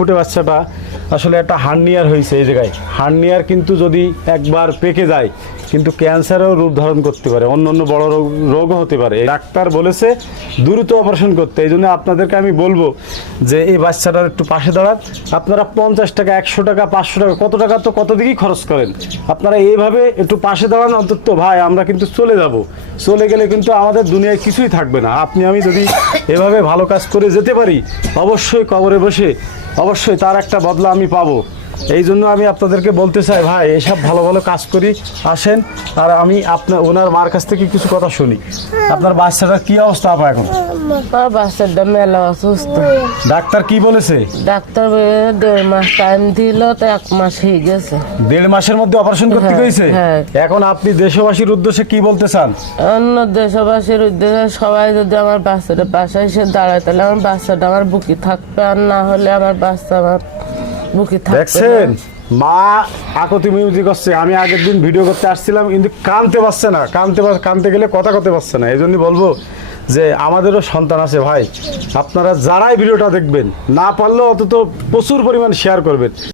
ফুটে বাচ্চাটা আসলে একটা হার্নিয়ার হয়েছে এই জায়গায়। হার্নিয়ার কিন্তু যদি একবার পেকে যায় কিন্তু ক্যান্সারও রূপ ধারণ করতে পারে, অন্য অন্য বড় রোগও হতে পারে। ডাক্তার বলেছে দ্রুত অপারেশন করতে। এই জন্য আপনাদেরকে আমি বলবো যে এই বাচ্চাটার একটু পাশে দাঁড়ান। আপনারা 50 টাকা, 100 টাকা, 500 টাকা, কত টাকা তো কত দিকেই খরচ করেন, আপনারা এইভাবে একটু পাশে দাঁড়ান অন্তত। ভাই আমরা কিন্তু চলে যাব, চলে গেলে কিন্তু আমাদের দুনিয়ায় কিছুই থাকবে না। আপনি আমি যদি এভাবে ভালো কাজ করে যেতে পারি, অবশ্যই কবরে বসে অবশ্যই তার একটা বদলা আমি পাবো। এই জন্য আমি আপনাদেরকে বলতে চাই ভাই, এসব ভালো ভালো কাজ করি, আসেন। আর আমি আপনার ওনার মার কাছ থেকে কিছু কথা শুনি। আপনার বাচ্চাটার কি অবস্থা আপা এখন? আমার বাচ্চাটা মেলা অসুস্থ। ডাক্তার কি বলেছে? ডাক্তার বলে 1.5 মাস টাইম দিল, তো 1 মাস হয়ে গেছে। 1.5 মাসের মধ্যে অপারেশন করতে হ্যাঁ, হয়েছে। হ্যাঁ। এখন আপনি দেশবাসীর উদ্দেশ্যে কি বলতে চান? অন্য দেশবাসীর উদ্দেশ্যে সবাই যদি আমার বাচ্চাটা পাশে এসে দাঁড়ায়, তাহলে আমার বাচ্চাটা আমার বুকে থাকবে, আর না হলে আমার বাচ্চা আমার বুকে থাকবে দেখছেন না। মা আকতি মিউজিক করছে। আমি আগের দিন ভিডিও করতে আসছিলাম কিন্তু কানতে পারছে না, কানতে গেলে কথা করতে পারছে না। এই জন্য বলবো যে আমাদেরও সন্তান আছে ভাই, আপনারা যারাই ভিডিওটা দেখবেন, না পারলেও অন্তত প্রচুর পরিমাণ শেয়ার করবেন।